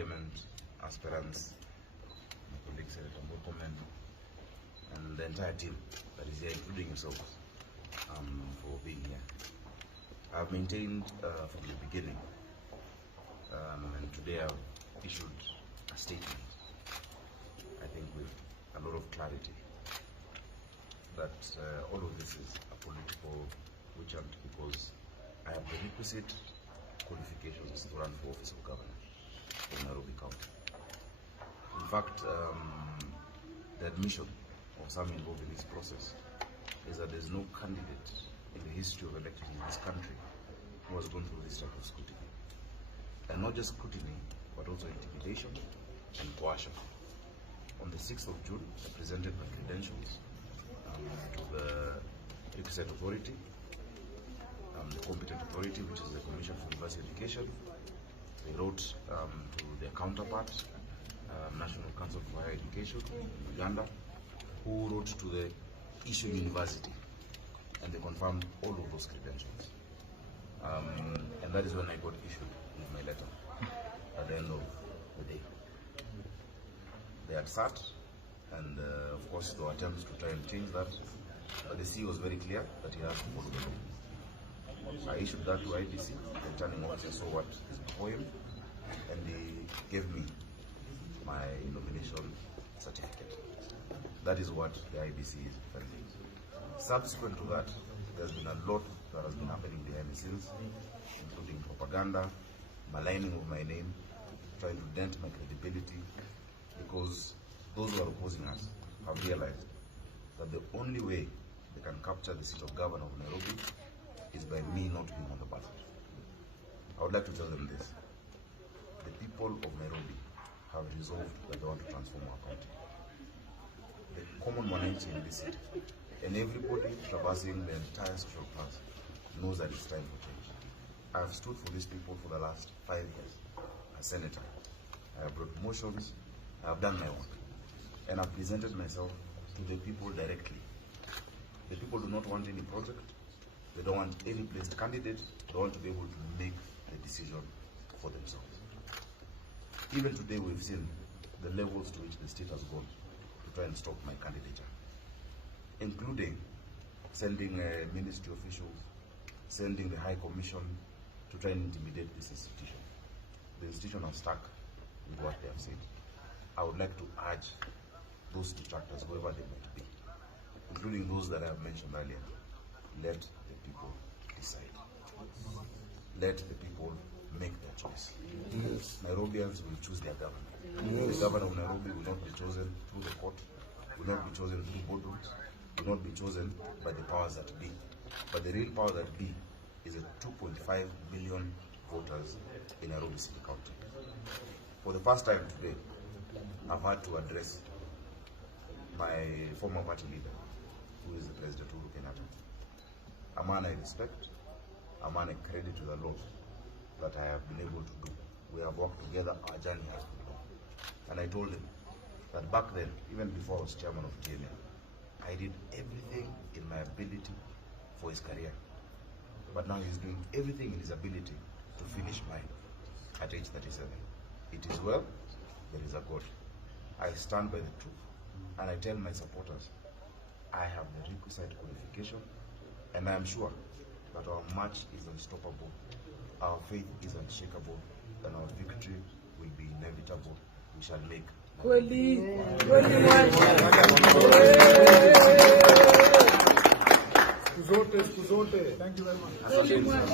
Parliament, aspirants, my colleagues, Senator Mokomen, and the entire team that is here, including yourselves, for being here. I've maintained from the beginning, and today I've issued a statement, I think with a lot of clarity, that all of this is a political witch hunt because I have the requisite qualifications to run for office of governor in Nairobi County. In fact, the admission of some involved in this process is that there's no candidate in the history of elections in this country who has gone through this type of scrutiny. And not just scrutiny, but also intimidation and coercion. On the 6th of June, I presented my credentials to the requisite authority, the competent authority, which is the Commission for University Education. They wrote to their counterpart, National Council for Higher Education in Uganda, who wrote to the issuing university, and they confirmed all of those credentials. And that is when I got issued with my letter at the end of the day. They had sat, and of course there were attempts to try and change that, but the CEO was very clear that he has to follow the law. I issued that to IBC, the returning officer saw what is before him, and they gave me my nomination certificate. That is what the IBC is defending. Subsequent to that, there's been a lot that has been happening behind the scenes, including propaganda, maligning of my name, trying to dent my credibility, because those who are opposing us have realized that the only way they can capture the seat of governor of Nairobi is by me not being on the ballot. I would like to tell them this. The people of Nairobi have resolved that they want to transform our country. The common mwananchi in this city, and everybody traversing the entire social class, knows that it's time for change. I have stood for these people for the last 5 years as senator. I have brought motions, I have done my work, and I've presented myself to the people directly. The people do not want any project, they don't want any placed candidate, they want to be able to make the decision for themselves. Even today we've seen the levels to which the state has gone to try and stop my candidature, including sending ministry officials, sending the High Commission to try and intimidate this institution. The institution has stuck with what they have said. I would like to urge those detractors, whoever they might be, including those that I have mentioned earlier, let the people decide. Let the people make their choice. Yes. Nairobians will choose their governor. Yes. The governor of Nairobi will not be chosen through the court, will not be chosen through boardrooms, will not be chosen by the powers that be. But the real power that be is the 2.5 million voters in Nairobi City County. For the first time today, I've had to address my former party leader, who is the President Uhuru Kenyatta. A man I respect, a man I credit to the Lord that I have been able to do. We have worked together, our journey has been long. And I told him that back then, even before I was chairman of TNL, I did everything in my ability for his career. But now he's doing everything in his ability to finish mine at age 37. It is well, there is a God. I stand by the truth, and I tell my supporters, I have the requisite qualification, and I am sure that our march is unstoppable, our faith is unshakable, and our victory will be inevitable. We shall make Thank you very much.